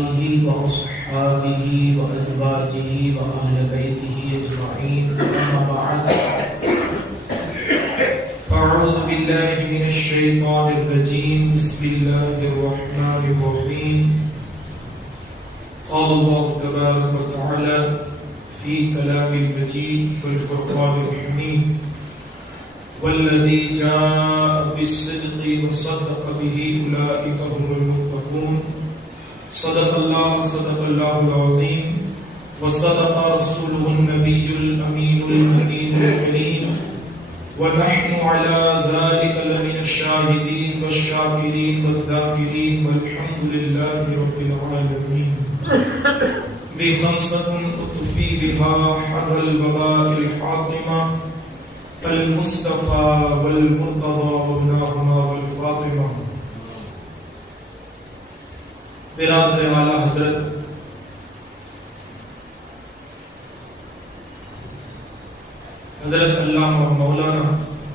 آلہ وأصحابہ وأزواجہ وأہل بیتہ اجمعین، اما بعد فاعوذ باللہ من الشیطان الرجیم، بسم اللہ الرحمن الرحیم۔ قال اللہ تبارک وتعالی فی کلام المجید والفرقان الحمید، والذی جاء بالصدق وصدق به اولئک هم المتقون، صدق اللہ العظیم وصدق رسوله النبی الامین المتین الکریم، ونحن على ذلك لمن الشاهدين والشاكرين والذاكرين والحمد لله رب العالمين۔ بخمسة اطفي بها حر الوباء الحاطمة، المصطفى والمرتضى وابناهما والفاطمة۔ برادر اعلی حضرت حضرت علامہ مولانا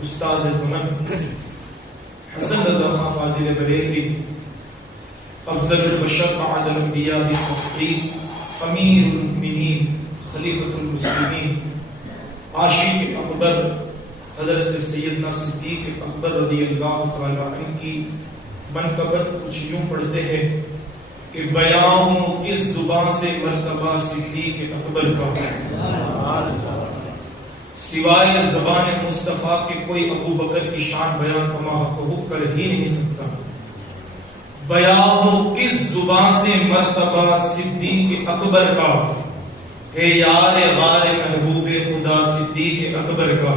استاد زمن حسن رضا خان فاضل بریلوی، افضل البشر بعد الانبیاء بالتحقیق، امیر المؤمنین، خلیفۃ المسلمین، عاشق اکبر حضرت سیدنا صدیق اکبر رضی اللہ تعالی عنہ کی منقبت کچھ یوں پڑھتے ہیں کہ بیان ہوں کس زبان سے مرتبہ صدیق اکبر کا، سوائے زبان مصطفیٰ کے کوئی ابو بکر کی شان بیان کما حقوق کر ہی نہیں سکتا۔ بیان ہو کس زبان سے مرتبہ صدیق اکبر کا، ہے یار غار محبوب خدا صدیق اکبر کا،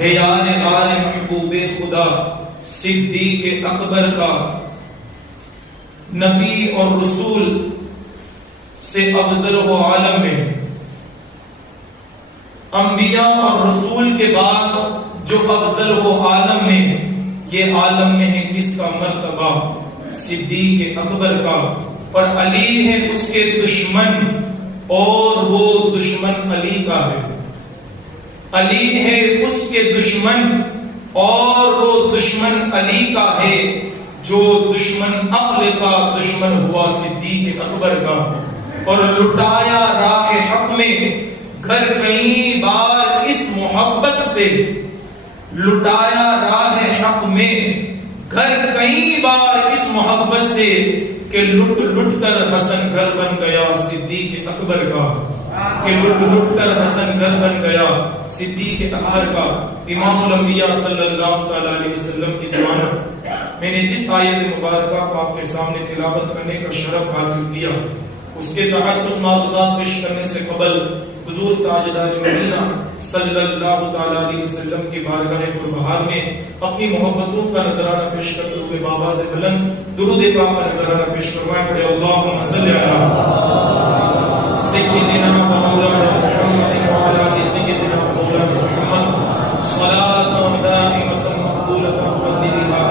ہے یار غار محبوب خدا صدیق اکبر کا۔ نبی اور رسول سے افضل و عالم میں، انبیاء اور رسول کے بعد جو افضل و عالم میں، یہ عالم میں ہے کس کا مرتبہ؟ صدیق اکبر کا۔ اور علی ہے اس کے دشمن اور وہ دشمن علی کا ہے، علی ہے اس کے دشمن اور وہ دشمن علی کا ہے، جو دشمن عقل کا دشمن ہوا صدیق اکبر کا۔ اور لٹایا راہ حق میں گھر کئی بار اس محبت سے، لٹایا راہ حق میں گھر کئی بار اس محبت سے، کہ لٹ لٹ کر حسن گھر بن گیا صدیق اکبر کا، کہ لٹ لٹ کر حسن گھر بن گیا صدیق اکبر کا۔ امام الانبیاء صلی اللہ علیہ وسلم کی ضمانت میں نے جس آیت مبارکہ کو آپ کے سامنے تلاوت کرنے کا شرف حاصل کیا، اس کے تحت کچھ معروضات پیش کرنے سے قبل حضور تاجدار مدینہ صلی اللہ علیہ وسلم کی بارگاہ پربہار میں اپنی محبتوں کا نذرانہ پیش کرتے ہوئے بآواز بلند درود پاک کا نذرانہ پیش کروائیں۔ پڑھے اللہم صلی علی سیدنا مولانا محمد وعلی آل سیدنا مولانا محمد صلاۃ دائمۃ مقبولۃ مقدرها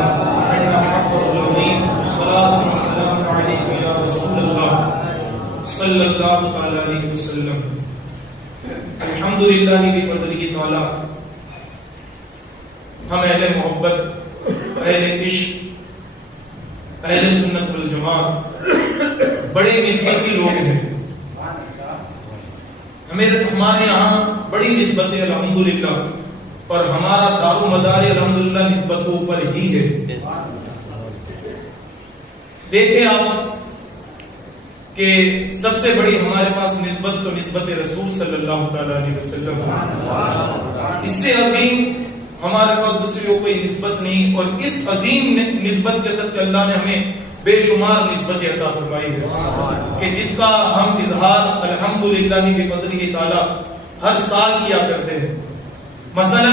عنا حق العظیم، صلاۃ و سلام علیک یا رسول اللہ صلی اللہ علیہ وسلم۔ الحمدللہ بفضلہ تعالی ہم اہل محبت، اہل عشق، اہل سنت والجماعت بڑے نسبتی لوگ ہیں، ہمارے یہاں بڑی نسبت ہے الحمدللہ، اور ہمارا دار و مدار الحمدللہ نسبتوں پر ہی ہے۔ دیکھیں آپ کہ سب سے بڑی ہمارے پاس نسبت تو نسبت رسول صلی اللہ علیہ وسلم، اس سے عظیم ہمارے پاس دوسری کوئی نسبت نہیں، اور اس عظیم نسبت کے ساتھ اللہ نے ہمیں بے شمار نسبت عطا فرمائی ہے، کہ جس کا ہم اظہار الحمدللہ بفضلہ تعالی ہر سال کیا کرتے ہیں۔ مثلا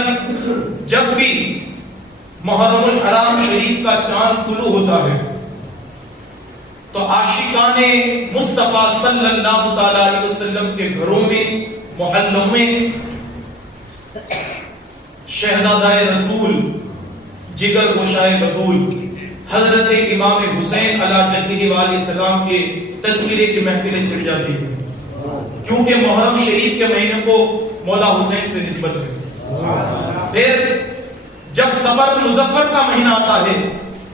جب بھی محرم الحرام شریف کا چاند طلوع ہوتا ہے تو عاشقان مصطفیٰ صلی اللہ علیہ وسلم کے گھروں میں، محلوں میں شہزادہ رسول، جگر گوشائے بطول حضرت امام حسین علیہ جدہ والہ السلام کے تذکرے کی محفلیں چھڑ جاتی ہیں، کیونکہ محرم شریف کے مہینے کو مولا حسین سے نسبت ہے۔ پھر جب صفر مظفر کا مہینہ آتا ہے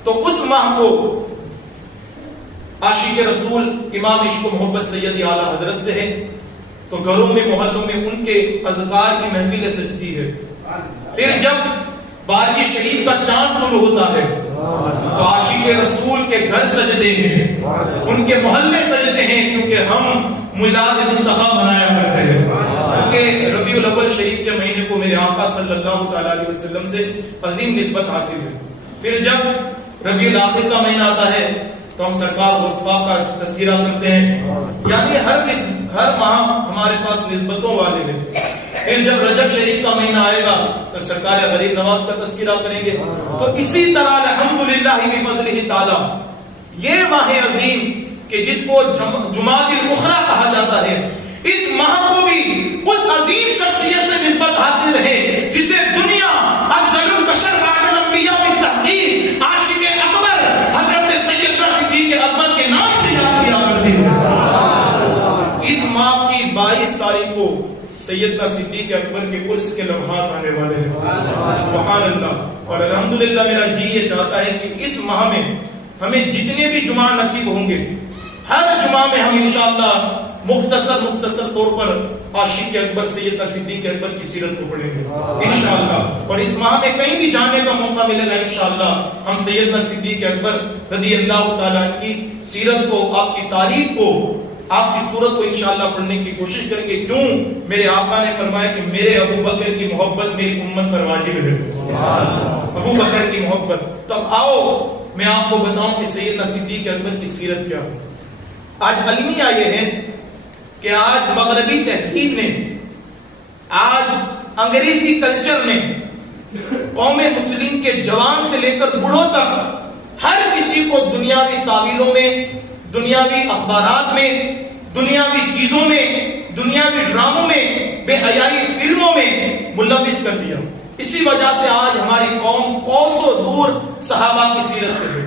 تو اس ماہ کو عاشق رسول امام عشق و محبت سید اعلیٰ حضرت سے ہے تو گھروں میں محلوں میں ان کے اذکار کی محفلیں سجتی ہے. پھر جب بارگاہ شریف کا چاند طلوع ہوتا ہے تو عاشق رسول کے گھر سجدے ہیں, ان کے محلے سجدے ہیں, کیونکہ ہم میلاد مصطفیٰ منایا کرتے ہیں. کیونکہ ربیع الاول شریف کے مہینے کو میرے آقا صلی اللہ تعالیٰ علیہ وسلم سے عظیم نسبت حاصل ہے. پھر جب ربیع الاخر کا مہینہ آتا ہے تو ہم سرکار غصفہ کا تذکرہ کرتے ہیں, یعنی ہر ماہ ہمارے پاس نسبتوں والے ہیں. پھر جب رجب شریف کا مہینہ آئے گا تو سرکار غریب نواز کا تذکرہ کریں گے. تو اسی طرح الحمدللہ بفضلہ تعالی یہ ماہ عظیم کہ جس کو جمادی الاخری کہا جاتا ہے, اس ماہ کو بھی اس عظیم شخصیت سے نسبت حاصل ہے جسے دنیا افضل البشر بعد الانبیاء بالتحقیق عاشق اکبر حضرت سیدنا صدیق اکبر کے نام سے یاد کیا کرتے ہیں. اس ماہ کی 22 تاریخ کو سیدنا صدیق اکبر کے عرس کے لمحات آنے والے ہیں. سبحان اللہ. اور الحمدللہ میرا جی یہ چاہتا ہے کہ اس ماہ میں ہمیں جتنے بھی جمعہ نصیب ہوں گے, ہر جمعہ میں ہم انشاءاللہ مختصر طور پر عاشق اکبر سیدنا صدیق اکبر کی سیرت کو پڑھیں گے انشاءاللہ. اور اس ماہ میں کہیں بھی جانے کا موقع ملے گا انشاءاللہ ہم سیدنا صدیق اکبر رضی اللہ تعالیٰ کی سیرت کو, آپ کی تاریخ کو, آپ کی صورت کو انشاءاللہ پڑھنے کی کوشش کریں گے. کیوں؟ میرے آقا نے فرمایا کہ میرے ابو بکر کی محبت میری امت پر واجب ہے. ابو بکر کی محبت. تو اب آؤ میں آپ کو بتاؤں کہ سیدنا صدیق اکبر کی سیرت کیا. آج المیہ یہ ہے کہ آج مغربی تہذیب نے, آج انگریزی کلچر نے قوم مسلم کے جوان سے لے کر بوڑھوں تک ہر کسی کو دنیاوی تعویلوں میں, دنیاوی اخبارات میں, دنیاوی چیزوں میں, دنیاوی ڈراموں میں, بے حیائی فلموں میں ملوث کر دیا. اسی وجہ سے آج ہماری قوم کوسوں دور صحابہ کی سیرت سے ہے.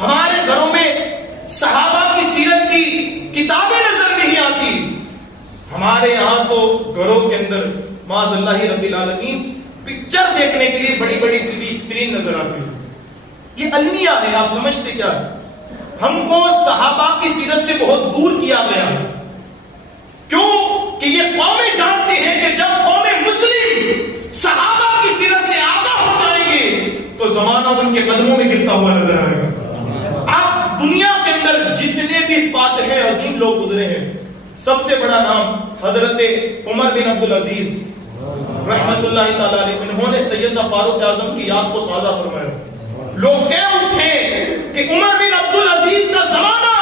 ہمارے گھروں میں صحابہ کی سیرت کی کتابیں نظر نہیں آتی. ہمارے یہاں تو گھروں کے اندر معاذ اللہ رب العالمین پکچر دیکھنے کے لیے بڑی بڑی ٹی وی اسکرین نظر آتی ہے. یہ المیہ ہے. آپ سمجھتے کیا ہے؟ ہم کو صحابہ کی سیرت سے بہت دور کیا گیا. کیوں کہ یہ قومیں جانتی ہیں کہ جب قوم مسلم صحابہ کی سیرت سے آگاہ ہو جائیں گے تو زمانہ ان کے قدموں میں گرتا ہوا نظر آئے گا. اب دنیا کے اندر جتنے بھی فاتح عظیم لوگ گزرے ہیں, سب سے بڑا نام حضرت عمر بن عبدالعزیز رحمت اللہ تعالی علیہ, انہوں نے سیدنا فاروق اعظم کی یاد کو تازہ فرمایا. لوگ کہہ اٹھے کہ عمر بن عبدالعزیز کا زمانہ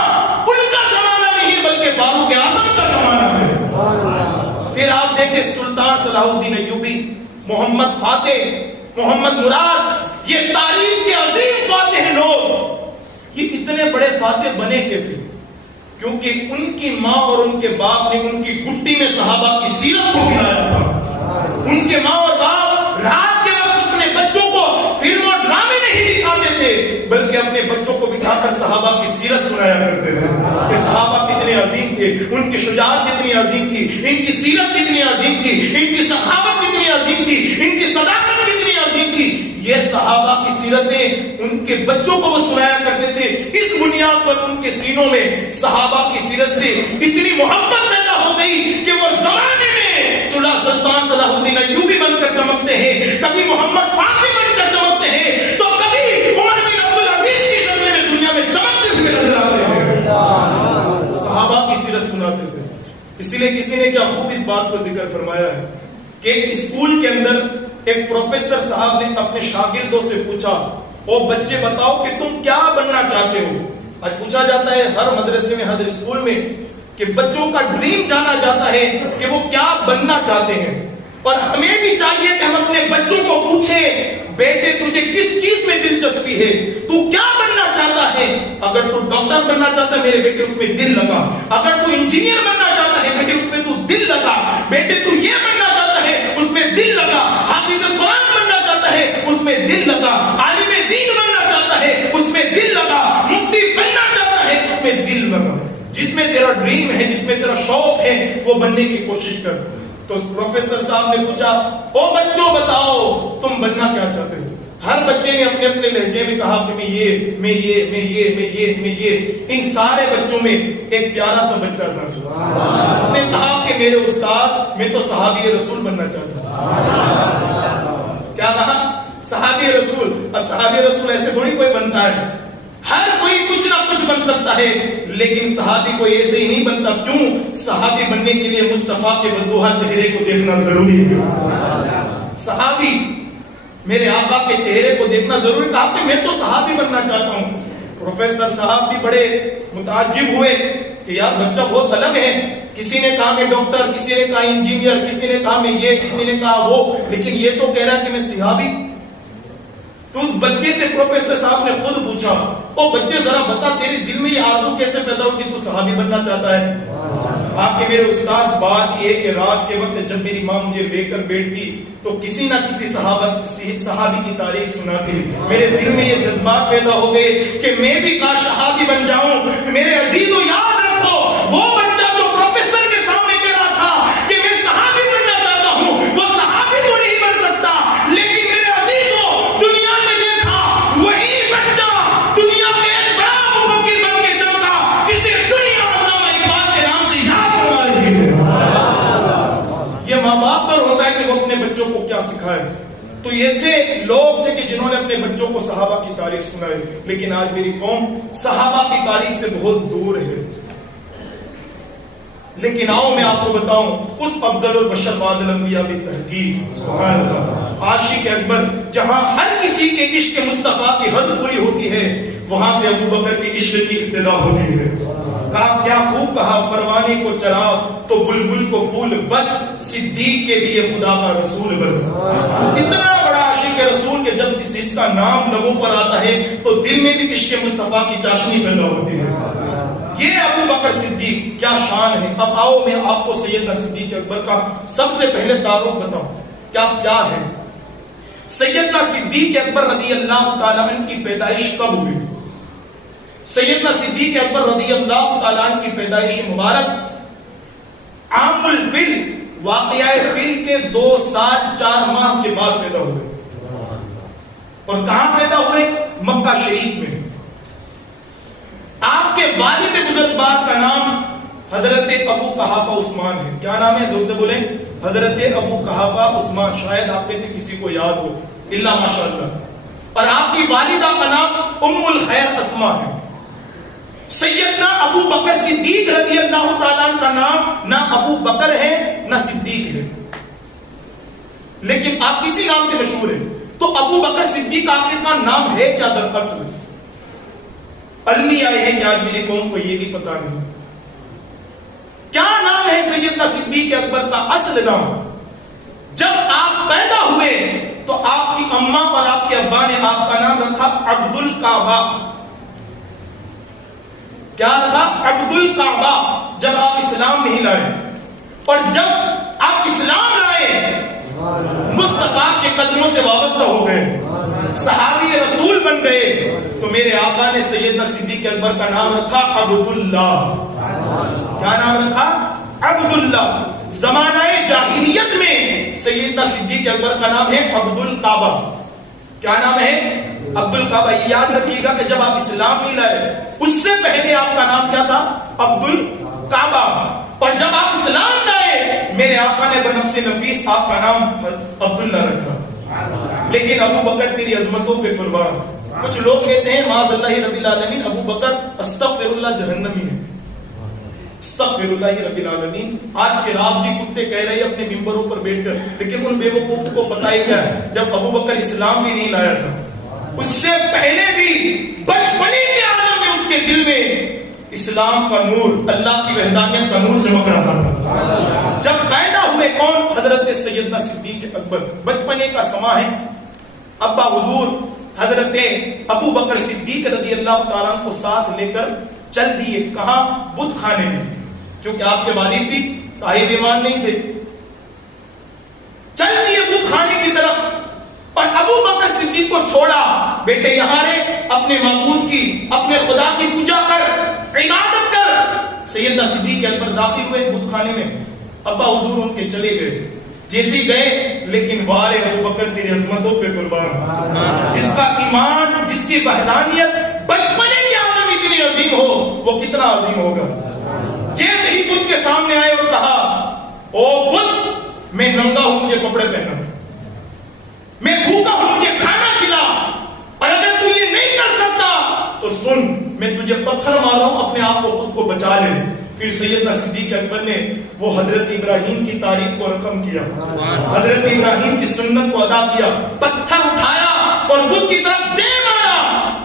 ان کا زمانہ نہیں بلکہ فاروق اعظم کا زمانہ ہے. پھر آپ دیکھیں سلطان صلاح الدین ایوبی, محمد فاتح, محمد مراد, یہ تاریخ کے عظیم فاتح لوگ, یہ اتنے بڑے فاتح بنے کیسے؟ کیونکہ ان کی ماں اور ان کے باپ نے ان کی گٹی میں صحابہ کی سیرت کو ملایا تھا. ان کے ماں اور باپ رات کے وقت اپنے بچوں کو فلم اور ڈرامے نہیں دکھاتے تھے بلکہ اپنے بچوں کو بٹھا کر صحابہ کی سیرت سنایا کرتے تھے کہ صحابہ کتنے عظیم تھے, ان کی شجاعت کتنی عظیم تھی, ان کی سیرت کتنی عظیم تھی, ان کی سخاوت کتنی عظیم تھی, ان کی صداقت کتنی عظیم تھی. یہ صحابہ کی سیرتیں ان کے بچوں کو وہ سنایا کرتے تھے. اس بنیاد پر ان کے سینوں میں صحابہ کی سیرت سے اتنی محبت پیدا ہو گئی کہ وہ زمانے میں سلطان صلاح الدین ایوبی بن کر چمکتے ہیں, کبھی محمد فاتح بن کر چمکتے ہیں, تو کبھی عمر بن عبدالعزیز کی شکل میں دنیا میں چمکتے ہوئے نظر آتے ہیں. صحابہ کی سیرت سناتے تھے. اسی لیے کسی نے کیا خوب اس بات کو ذکر فرمایا ہے کہ ایک اسکول کے اندر ایک پروفیسر صاحب نے اپنے شاگردوں سے پوچھا, او بچے بتاؤ کہ تم کیا بننا چاہتے ہو. آج پوچھا جاتا ہے ہر مدرسے میں, ہر اسکول میں کہ بچوں کا ڈریم جانا جاتا ہے کہ وہ کیا بننا چاہتے ہیں. اور ہمیں بھی چاہیے کہ ہم اپنے بچوں کو پوچھیں, بیٹے تجھے کس چیز میں دلچسپی ہے, تو کیا بننا چاہتا ہے. اگر تو ڈاکٹر بننا چاہتا ہے میرے بیٹے اس میں دل لگا, اگر تو انجینئر بننا چاہتا ہے بیٹے اس میں تو دل لگا, بیٹے تو یہ بننا چاہتا ہے اس میں دل لگا, حافظ قرآن بننا چاہتا ہے اس میں دل لگا, عالم دین بننا چاہتا ہے اس میں دل لگا, مفتی بننا چاہتا ہے اس میں دل لگا. جس میں تیرا ڈریم ہے, جس میں تیرا شوق ہے, وہ بننے کی کوشش کر. تو پروفیسر صاحب نے پوچھا, او بچوں بتاؤ تم بننا کیا چاہتے ہو. ہر بچے نے اپنے اپنے لہجے میں کہا کہ میں یہ ان سارے بچوں میں ایک پیارا سا بچہ تھا، اس نے کہا کہ میرے استاد میں تو صحابی رسول بننا چاہتا ہوں۔ کیا کہا؟ صحابی رسول۔ اب صحابی رسول ایسے تھوڑی کوئی بنتا ہے، ہر کوئی کچھ نہ کچھ بن سکتا ہے، لیکن صحابی کوئی ایسے ہی نہیں بنتا۔ کیوں؟ صحابی بننے کے لیے مصطفیٰ کے بدوحہ چہرے کو دیکھنا ضروری ہے۔ صحابی میرے آقا کے چہرے کو دیکھنا ضروری، کہا کہ میں تو صحابی بننا چاہتا ہوں۔ پروفیسر صاحب بھی بڑے متعجب ہوئے کہ یار بچہ بہت الگ ہے، کسی نے کہا میں ڈاکٹر، کسی نے کہا انجینئر، کسی نے کہا میں یہ، کسی نے کہا وہ، لیکن یہ تو کہہ رہا ہے کہ میں صحابی۔ تو اس بچے سے پروفیسر صاحب نے خود پوچھا، او بچے ذرا بتا تیرے دل میں یہ آرزو کیسے پیدا ہو کہ تو صحابی بننا چاہتا ہے؟ آپ کے میرے استاد بات یہ ہے کہ رات کے وقت جب میری ماں مجھے لے کر بیٹھتی تو کسی نہ کسی صحابی کی تاریخ سناتی، میرے دل میں یہ جذبات پیدا ہو گئے کہ میں بھی کاش صحابی بن جاؤں۔ میرے عزیزو یاد رکھو، وہ بچہ جو پروفیسر کے سامنے کہہ رہا تھا کہ میں صحابی بننا چاہتا ہوں، وہ صحابی تو نہیں بن سکتا، لیکن میرے عزیزو دنیا میں دیکھا وہی بچہ دنیا کے ایک بڑا مفکر بن کے چمکا، جسے دنیا علامہ اقبال کے نام سے یاد کروا رہی ہے۔ یہ ماں باپ پر ہوتا ہے کہ وہ اپنے بچوں کو کیا سکھائے۔ تو ایسے لوگ تھے کہ جنہوں نے اپنے بچوں کو صحابہ کی تاریخ سنائی، لیکن آج میری قوم صحابہ کی تاریخ سے بہت دور ہے۔ لیکن آؤ میں آپ کو بتاؤں اس افضل البشر بعد الانبیاء بھی تحقیق، سبحان اللہ، عاشق اکبر، جہاں ہر کسی کے عشق مصطفیٰ کی حد پوری ہوتی ہے، وہاں سے ابو بکر کے عشق کی ابتدا ہوتی ہے۔ کہا کیا خوب کہا، پروانے کو چراغ تو بلبل کو پھول، بس صدیق کے لیے خدا کا رسول بس۔ اتنا بڑا عاشق رسول کہ جب اس کا نام لبوں پر آتا ہے تو دل میں بھی عشق مصطفیٰ کی چاشنی پیدا ہوتی ہے۔ یہ ابو بکر صدیق کیا شان ہے۔ اب آؤ میں آپ کو سیدنا صدیق اکبر کا سب سے پہلے تعارف بتاؤں کیا ہے۔ سیدنا صدیق اکبر رضی اللہ تعالیٰ عنہ کی پیدائش کب ہوئی؟ سیدنا صدیق اکبر رضی اللہ تعالیٰ عنہ کی پیدائش مبارک عام الفیل، واقعہ فیل کے 2 سال 4 ماہ کے بعد پیدا ہوئے۔ اور کہاں پیدا ہوئے؟ مکہ شریف میں۔ آپ کے والد بزرگوار کا نام حضرت ابو قحافہ عثمان ہے۔ کیا نام ہے؟ زور سے بولیں، حضرت ابو قحافہ عثمان۔ شاید آپ میں سے کسی کو یاد ہو، الا ماشاءاللہ۔ اور آپ کی والدہ کا نام ام الخیر اسماء ہے۔ سیدنا ابو بکر صدیق رضی اللہ تعالیٰ عنہ کا نام نہ ابو بکر ہے نہ صدیق ہے، لیکن آپ کسی نام سے مشہور ہے۔ تو ابو بکر صدیق آخر کا نام ہے کیا دراصل؟ علمی آئے ہیں کہ آج میری قوم کو یہ بھی پتا نہیں کیا نام ہے سیدنا صدیق اکبر کا اصل نام۔ جب آپ پیدا ہوئے تو آپ کی اماں اور آپ کے ابا نے آپ کا نام رکھا عبد الکعبہ۔ کیا رکھا؟ عبد الکعبہ۔ جب آپ اسلام نہیں لائے، اور جب آپ اسلام لائے مصطفیٰ کے قدموں سے وابستہ ہو گئے، صحابی رسول بن گئے، تو میرے آقا نے سیدنا صدیق اکبر کا نام رکھا عبداللہ۔ کیا نام رکھا؟ عبداللہ۔ زمانہ جاہلیت میں سیدنا صدیق اکبر کا نام ہے عبد الکعبہ۔ کیا نام ہے؟ عبد الکعبہ۔ یہ یاد رکھیے گا کہ جب آپ اسلام نہیں لائے اس سے پہلے آپ کا نام کیا تھا؟ عبد الکعبہ۔ اور جب آپ اسلام لائے میرے آقا نے بنفس نفیس آپ کا نام عبداللہ رکھا۔ لیکن ابو بکر تیری عظمتوں پہ قربان۔ کچھ لوگ کہتے ہیں معاذ اللہ رب العالمین ابو بکر استغفر اللہ جہنمی ہے، استغفر اللہ رب العالمین۔ آج کے رافضی کتے کہہ رہے ہیں اپنے ممبروں پر بیٹھ کر، لیکن ان بے وقوف کو پتہ ہی کیا ہے، جب ابو بکر اسلام بھی نہیں لایا تھا اس سے پہلے بھی بچپنے کے عالم میں اس کے دل میں اسلام کا نور، اللہ کی وحدانیت کا نور چمک رہا تھا۔ جب پیدا ہوئے کون؟ حضرت سیدنا صدیق اکبر۔ بچپنے کا سما ہے، ابا حضور حضرت ابو بکر صدیق رضی اللہ تعالیٰ کو ساتھ لے کر چل دیے۔ کہاں؟ بت خانے میں، کیونکہ آپ کے والد بھی صاحب ایمان نہیں تھے۔ چل دیے بت خانے کی طرف، اور ابو بکر صدیق کو چھوڑا، بیٹے یہاں رہے، اپنے معبود کی، اپنے خدا کی پوجا کر، عبادت کر۔ سیدنا صدیق اکبر داخل ہوئے بت خانے میں، ابا حضور ان کے چلے گئے۔ جیسے گئے لیکن وارے ابو بکر تیری عظمتوں پہ قربان. جس کا ایمان، جس کی وحدانیت بچپنے کے عالم اتنی عظیم ہو، وہ کتنا عظیم ہوگا. جیسے ہی بت کے سامنے آئے اور کہا او بت میں ننگا ہوں، مجھے کپڑے پہنا، میں بھوکا ہوں، مجھے کھانا کھلا، اور اگر تو یہ نہیں کر سکتا تو سن میں تجھے پتھر مارا ہوں، اپنے آپ کو خود کو بچا لے. پھر سیدنا صدیق اکبر نے وہ حضرت ابراہیم کی تاریخ کو رقم کیا، حضرت ابراہیم کی سنت کو ادا کیا، پتھر اٹھایا اور بت کی طرف دے مارا.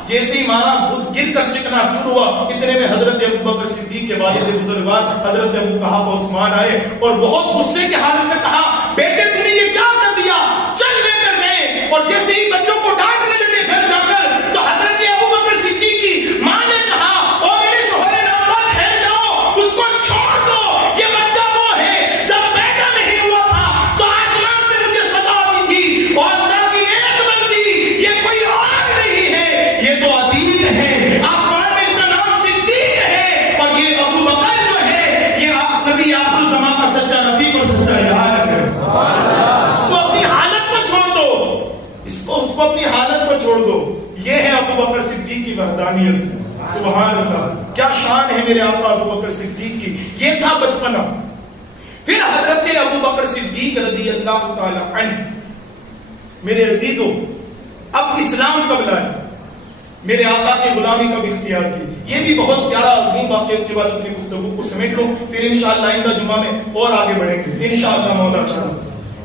جیسے ہی مارا بت گر کر چکنا چور ہوا. اتنے میں حضرت ابو بکر صدیق کے والد بزرگوار حضرت ابو قحافہ عثمان آئے اور بہت غصے کی حالت میں کہا بیٹے تم نے یہ کیا کر دیا، چل لے کر گئے. اور جیسے ہی بچوں کو ڈانٹنے لگے گھر جا کر تو حضرت ابو بکر صدیق کی ماں نے کہا او میرے شوہر نامور ٹھہر جاؤ، اس کو چھوڑ دو، یہ بچہ وہ ہے جب پیدا نہیں ہوا تھا تو آسمان سے مجھے صدا آتی تھی اور میری نیک بنتی، یہ کوئی اور نہیں ہے، یہ تو عدیل ہے، آسمان میں اس کا نام صدیق ہے، اور یہ ابو بکر جو ہے یہ نبی آخر الزمان کا سچا رفیق اور سچا یار ہے. اس کو اپنی حالت کو چھوڑ دو، اس کو اپنی حالت کو چھوڑ دو. یہ ہے ابو بکر صدیق کی وحدانیت. سبحان اللہ، کیا شان ہے میرے آقا ابو بکر صدیق کی. یہ تھا بچپنا. پھر حضرت ابو بکر صدیق رضی اللہ تعالی عنہ، میرے عزیزوں اب اسلام کب لائے، میرے آقا کی غلامی کب اختیار کی. یہ بھی بہت پیارا عظیم واقعہ. اس کے بعد اپنی گفتگو کو سمیٹ لو، پھر انشاءاللہ آئندہ جمعہ میں اور آگے بڑھیں گے انشاءاللہ مولا تعالی.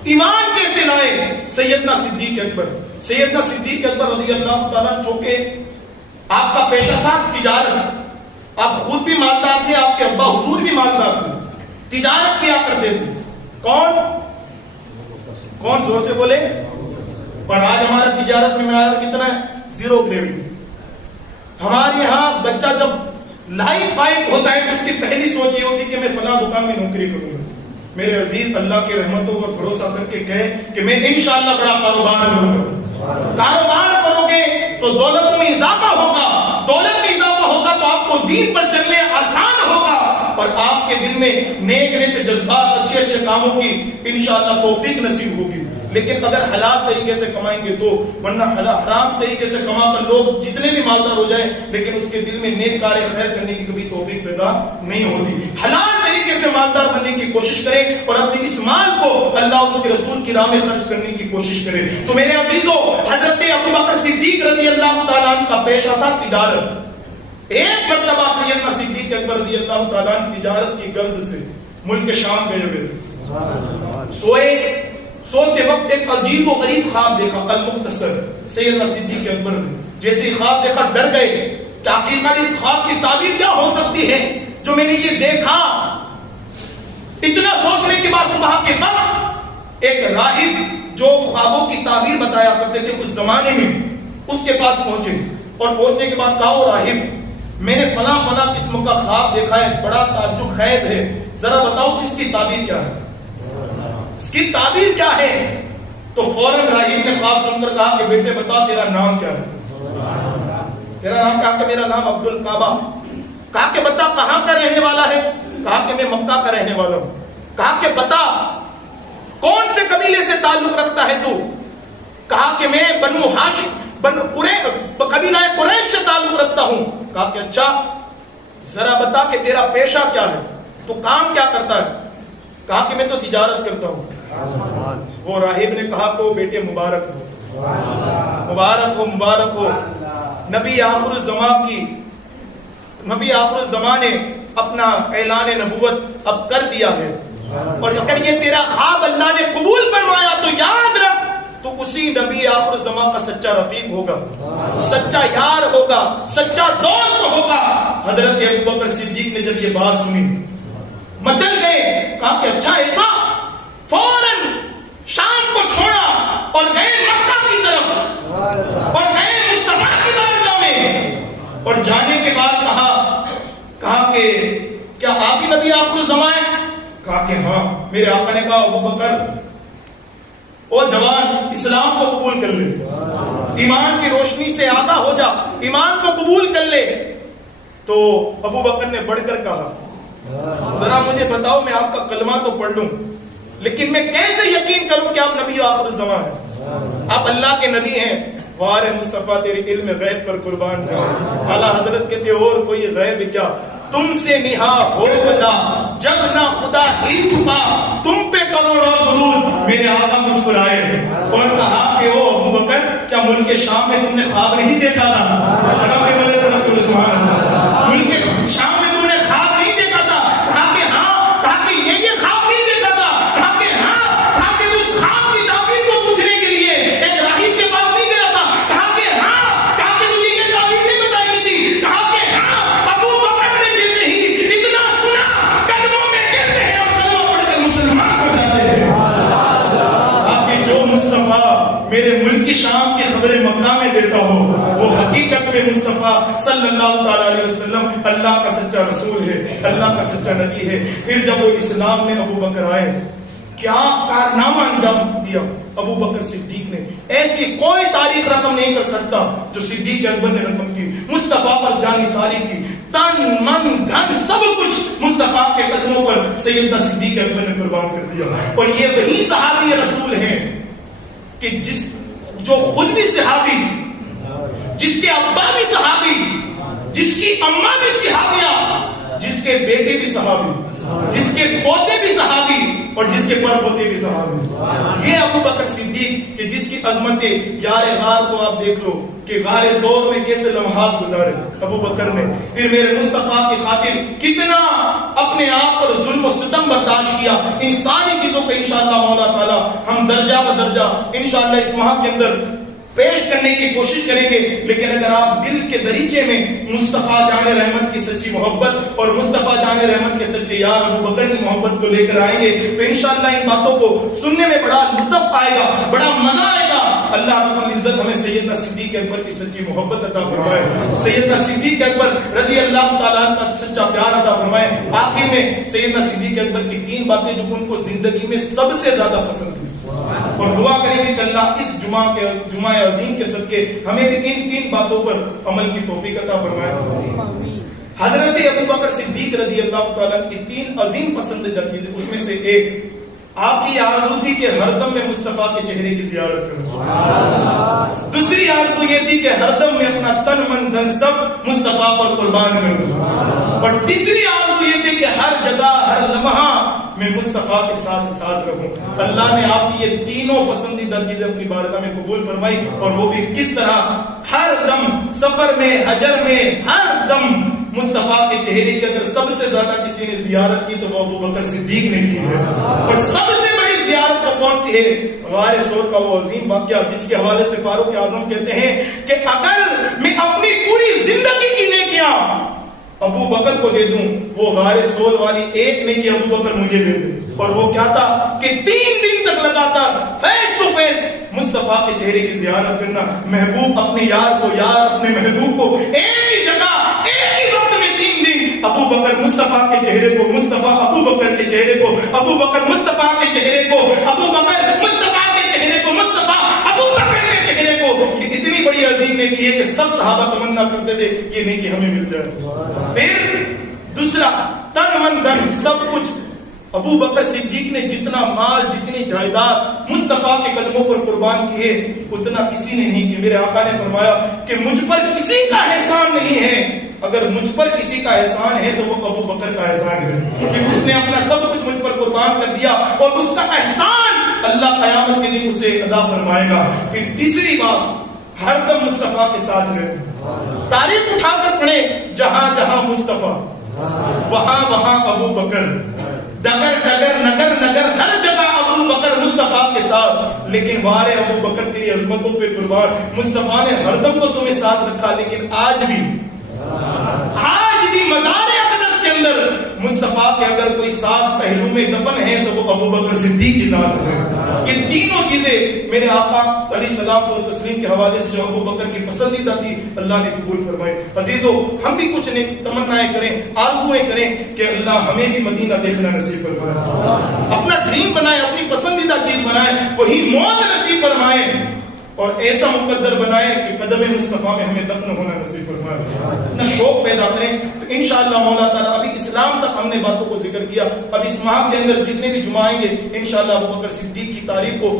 ایمان کیسے لائے سیدنا صدیق اکبر. سیدنا صدیق اکبر رضی اللہ تعالیٰ چونکہ آپ کا پیشہ تھا تجارت، آپ خود بھی مالدار تھے، آپ کے ابا حضور بھی مالدار تھے، تجارت کیا کرتے تھے. کون زور سے بولے. اور آج ہمارا تجارت میں معیار کتنا ہے؟ 0 گریڈ. ہمارے یہاں بچہ جب لائف فائق ہوتا ہے تو اس کی پہلی سوچ یہ ہوتی ہے کہ میں فلاں دکان میں نوکری کروں گا. میرے عزیز اللہ کی رحمتوں پر بھروسہ کر کے کہے کہ میں انشاءاللہ بڑا کاروبار کروں گا. کاروبار کرو گے تو دولت میں اضافہ ہوگا، دولت میں اضافہ ہوگا تو آپ کو دین پر چلنے آسان ہوگا، اور آپ کے دل میں نیک نیک جذبات، اچھے اچھے کاموں کی انشاءاللہ توفیق نصیب ہوگی. لیکن اگر حلال طریقے سے کمائیں گے تو، ورنہ حرام طریقے سے کما کر لوگ جتنے بھی مالدار ہو جائیں لیکن اس کے دل میں نیک کار خیر کرنے کی کبھی توفیق پیدا نہیں ہوتی. حلال طریقے سے مالدار بننے کی کوشش کریں اور اپنی اس مال کو اللہ اور اس کے رسول کی راہ میں خرچ کرنے کی کوشش کریں. تو میرے عزیزو حضرت ابو بکر صدیق رضی اللہ تعالیٰ عنہ کا پیشہ تھا تجارت. ایک مرتبہ سیدنا صدیق اکبر رضی اللہ تعالیٰ عنہ تجارت کی غرض سے ملک شام گئے ہوئے تھے. سوتے وقت ایک عجیب و غریب خواب دیکھا. المختصر سیدنا صدیق اکبر نے جیسے ہی خواب دیکھا ڈر گئے کہ حقیقت اس خواب کی تعبیر کیا ہو سکتی ہے جو میں نے یہ دیکھا. اتنا سوچنے کے بعد صبح کے وقت ایک راہب جو خوابوں کی تعبیر بتایا کرتے تھے اس زمانے میں، اس کے پاس پہنچے اور پہنچنے کے بعد کہا راہب میں نے فلاں قسم کا خواب دیکھا ہے، بڑا تعجب خیز ہے، ذرا بتاؤ اس کی تعبیر کیا ہے، اس کی تعبیر کیا ہے. تو فوراً راہب نے خواب سن کر کہا کہ بیٹے بتا تیرا نام کیا ہے. تیرا نام کہا کہ میرا نام عبد الکعبہ. کہا کہ بتا کہاں کا رہنے والا ہے. کہا کہ میں مکہ کا رہنے والا ہوں. کہا کہ بتا کون سے قبیلے سے تعلق رکھتا ہے تو. کہا کہ میں بنو ہاشم قبیلہ قریش سے تعلق رکھتا ہوں. کہا کہ اچھا ذرا بتا کہ تیرا پیشہ کیا ہے، تو کام کیا کرتا ہے. کہا کہ میں تو تجارت کرتا ہوں. وہ راہب نے کہا کہ بیٹے مبارک ہو، مبارک ہو، مبارک ہو. نبی آخر الزمان نے اپنا اعلان نبوت اب کر دیا ہے، اور اگر یہ تیرا خواب اللہ نے قبول فرمایا تو یاد رکھ تو اسی نبی آخر الزمان کا سچا رفیق ہوگا، سچا یار ہوگا، سچا دوست ہوگا. حضرت ابو بکر صدیق نے جب یہ بات سنی مچل گئے. کہا کہ اچھا ایسا. فوراً شام کو چھوڑا اور گئے مکہ کی طرف اور گئے مصطفیٰ کی بارگاہ میں، اور جانے کے بعد کہا کہ کیا آپ ہی نبی آخر الزمان ہیں. کہا کہ ہاں. میرے آقا نے کہا ابو بکر او جوان اسلام کو قبول کر لے، ایمان کی روشنی سے آگاہ ہو جا، ایمان کو قبول کر لے. تو ابو بکر نے بڑھ کر کہا ذرا مجھے بتاؤ میں آپ کا کلمہ تو پڑھ لوں. لیکن میں کیسے یقین کروں کہ آپ نبی آخر الزمان ہیں؟ آپ اللہ کے نبی ہیں. وار مصطفیٰ تیرے علم غیب پر قربان جاؤں. اعلیٰ حضرت کہتے اور کوئی غیب کیا تم سے نہا ہو بتا جب نہ خدا ہی چھپا تم پہ کروڑوں درود. میرے آقا مسکرائے اور کہا کہ او ابو بکر کیا ملک شام میں تم نے خواب نہیں دیکھا تھا؟ سبحان اللہ. ملک شام میں تم نے خواب نہیں دیکھا تھا؟ کہا کہ ہاں. کہا کہ یہ خواب نہیں دیکھا تھا؟ کہا کہ ہاں. کہا کہ اس خواب کی تعبیر کو پوچھنے کے لیے ایک راہب کے پاس نہیں گیا تھا؟ کہا کہ ہاں. کہا کہ تجھے یہ تعبیر نہیں بتائی تھی؟ کہا کہ ہاں. ابو بکر نے جیسے ہی اتنا سنا قدموں میں گرتے ہیں اور قدموں پڑھ کر مسلمان ہو جاتے ہیں. کہا کہ جو مصطفیٰ میرے ملک کی شام کی خبریں مکہ میں دیتا ہو وہ حقیقت میں مصطفیٰ صلی اللہ تعالیٰ علیہ وسلم اللہ کا سچا رسول ہے, اللہ کا سچا نبی ہے. پھر جب وہ اسلام میں ابو بکر آئے کیا کارنامہ انجام دیا ابو بکر صدیق نے. ایسی کوئی تاریخ رقم نہیں کر سکتا جو صدیق اکبر نے رقم کی. مصطفیٰ پر جان نثاری کی, تن من دھن سب کچھ مصطفیٰ کے قدموں پر سیدنا صدیق اکبر نے قربان کر دیا. اور یہ وہی صحابی رسول ہیں کہ جو خود بھی صحابی, جس کے ابا بھی صحابی, جس کی اماں بھی صحابیہ, جس کے بیٹے بھی صحابی, جس کے پوتے بھی صحابی اور جس کے پر پوتے بھی صحابی. یہ ابو بکر صدیق کہ جس کی عظمت یار غار کو آپ دیکھ لو کہ غار ثور میں کیسے لمحات گزارے ابو بکر نے. پھر میرے مصطفیٰ کی خاطر کتنا اپنے آپ پر ظلم و ستم برداشت کیا. ان ساری چیزوں کو انشاءاللہ مولا تعالیٰ ہم درجہ بدرجہ انشاءاللہ اس ماہ کے اندر پیش کرنے کی کوشش کریں گے. لیکن اگر آپ دل کے دریچے میں مصطفیٰ جان رحمت کی سچی محبت اور مصطفیٰ جان رحمت کے سچے یار ابو بکر کی محبت کو لے کر آئیں گے تو انشاءاللہ ان باتوں کو سننے میں بڑا لطف آئے گا, بڑا مزہ آئے گا. اللہ رب العزت ہمیں سیدنا صدیق اکبر کی سچی محبت عطا فرمائے, سیدنا صدیق اکبر رضی اللہ تعالیٰ عنہ کا سچا پیار عطا فرمائے. آخر میں سیدنا صدیق اکبر کی 3 باتیں جو ان کو زندگی میں سب سے زیادہ پسند تھی, اور دعا کریں گے کہ اللہ اس جمعہ عظیم کے صدقے ہمیں بھی ان 3 باتوں پر عمل کی توفیق عطا فرمائے. حضرت ابو بکر صدیق رضی اللہ تعالیٰ کی 3 عظیم پسندیدہ چیزیں, اس میں سے ایک آپ کی آرزو تھی کہ ہر دم میں مصطفیٰ کے چہرے کی زیارت کروں. دوسری آرزو یہ تھی کہ ہر دم میں اپنا تن من دھن سب مصطفیٰ پر قربان کروں. اور تیسری آرزو یہ تھی کہ ہر جگہ ہر لمحہ میں مصطفیٰ کے ساتھ رہوں. اللہ نے آپ کی یہ تینوں پسندیدہ چیزیں اپنی بارگاہ میں قبول فرمائی, اور وہ بھی کس طرح, ہر دم سفر میں حجر میں ہر دم مصطفیٰ کے چہرے کی اگر سب سے زیادہ کسی نے زیارت کی تو وہ ابو بکر صدیق نے کی ہے. اور سب سے بڑی زیارت تو کون سی ہے؟ غار ثور کا وہ عظیم واقعہ جس کے حوالے سے فاروق اعظم کہتے ہیں کہ اگر میں اپنی پوری زندگی کی نیکیاں ابو بکر کو دے دوں, وہ غار ثور والی ایک نیکی ابو بکر مجھے دے دے. اور وہ کیا تھا کہ 3 دن تک لگاتار فیس ٹو فیس مصطفیٰ کے چہرے کی زیارت کرنا. محبوب اپنے یار کو, یار اپنے محبوب کو, ایک ہی جگہ ایک ہی وقت میں 3 دن ابو بکر مصطفیٰ کے چہرے کو, مصطفیٰ ابو بکر کے چہرے کو, ابو بکر مصطفیٰ کے چہرے کو, ابو بکر مصطفیٰ کے چہرے کو, مصطفیٰ ابو بکر کے چہرے کو. یہ اتنی بڑی عظیم نیکی ہے کہ سب صحابہ تمنا کرتے تھے یہ نیکی ہمیں مل جائے. پھر دوسرا, تن من دھن سب کچھ ابو بکر صدیق نے جتنا مال جتنی جائیداد مصطفیٰ کے قدموں پر قربان کیے اتنا کسی نے نہیں کیا. میرے آقا نے فرمایا کہ مجھ پر کسی کا احسان نہیں ہے, اگر مجھ پر کسی کا احسان ہے تو وہ ابو بکر کا احسان ہے, کہ اس نے اپنا سب کچھ مجھ پر قربان کر دیا اور اس کا احسان اللہ قیامت کے دن اسے ادا فرمائے گا. پھر تیسری بات, ہر دم مصطفیٰ کے ساتھ رہے. تاریخ اٹھا کر پڑھے, جہاں جہاں مصطفیٰ وہاں وہاں ابو بکر, ڈگر ڈگر نگر نگر ہر جگہ ابو بکر مصطفیٰ کے ساتھ. لیکن وارے ابو بکر تیری عظمتوں پہ قربان, مصطفیٰ نے ہر دم تو تمہیں ساتھ رکھا, لیکن آج بھی مزار اقدس کے اندر مصطفیٰ کے اگر کوئی 7 پہلو میں دفن ہے تو وہ ابو بکر صدیق کی ذات ہے. یہ تینوں چیزیں میرے آقا علیہ السلام و تسلیم کے حوالے سے جو ابو بکر کی پسندیدہ تھی اللہ نے قبول فرمائی. عزیزو, ہم بھی کچھ تمنائیں کریں, آرزویں کریں کہ اللہ ہمیں بھی مدینہ دیکھنا نصیب فرمائے, اپنا ڈریم بنائے, اپنی پسندیدہ چیز بنائے, وہی موت نصیب فرمائے, اور ایسا مقدر بنائے کہ قدم مصطفیٰ میں ہمیں دفن ہونا نصیب فرمائے. اپنا شوق پیدا کریں تو انشاءاللہ مولا تعالیٰ ابھی اسلام اسلام تک ہم نے باتوں کو ذکر کیا. اب اس ماہ کے اندر جتنے بھی جمعہ آئیں گے انشاءاللہ ابو بکر صدیق کی تاریخ کو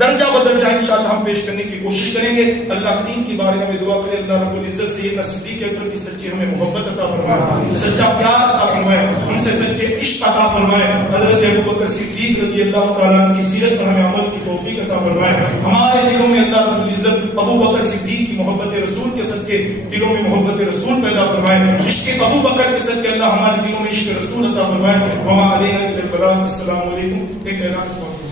درجہ بدرجہ انشاءاللہ ہم پیش کرنے کی کوشش کریں گے. اللہ دین کی بارگاہ میں دعا کریں اللہ رب العزت سے یہ صدیق اکبر کی سچی ہمیں محبت عطا فرمائے, سچا پیار عطا فرمائے, ان سے سچے عشق عطا فرمائے. حضرت ابو بکر صدیق رضی اللہ تعالیٰ عنہ کی سیرت پر ہمیں عمل کی توفیق عطا فرمائے. ہمارے دلوں میں اللہ رب العزت ابو بکر صدیق کی محبت رسول کے صدقے دلوں میں محبت رسول پیدا فرمائے. عشق ابو بکر کے صدقے اللہ ہمارے دلوں میں عشق رسول عطا فرمائے. وما علینا الا البلاغ. السلام علیکم. ایک اعلان